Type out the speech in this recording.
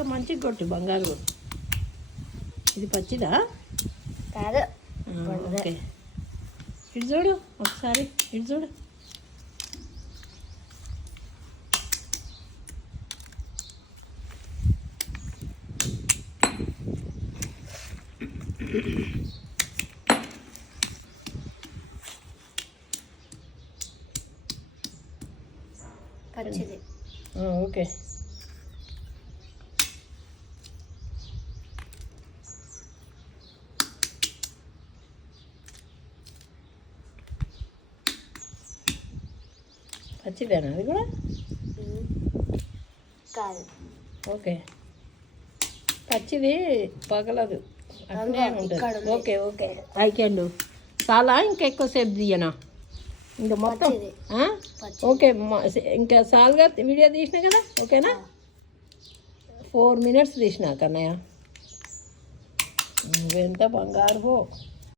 ఇంకా మంచిగా కొట్టు బంగారు కొట్టు. ఇది పచ్చిదా కాదు. ఓకే ఇటు చూడు ఒకసారి, ఇటు చూడు. పచ్చిది. ఓకే పచ్చిదేనా అది కూడా? కాదు. ఓకే పచ్చిది పగలదు, అట్లనే ఉంటుంది. ఓకే ఓకే అయికండు. చాలా ఇంకా ఎక్కువసేపు తీయనా? ఇంకా మొత్తం ఓకే. ఇంకా సాల్గా వీడియో తీసినా కదా, ఓకేనా? 4 minutes తీసినా కన్నయ్య. నువ్వెంత బంగారు.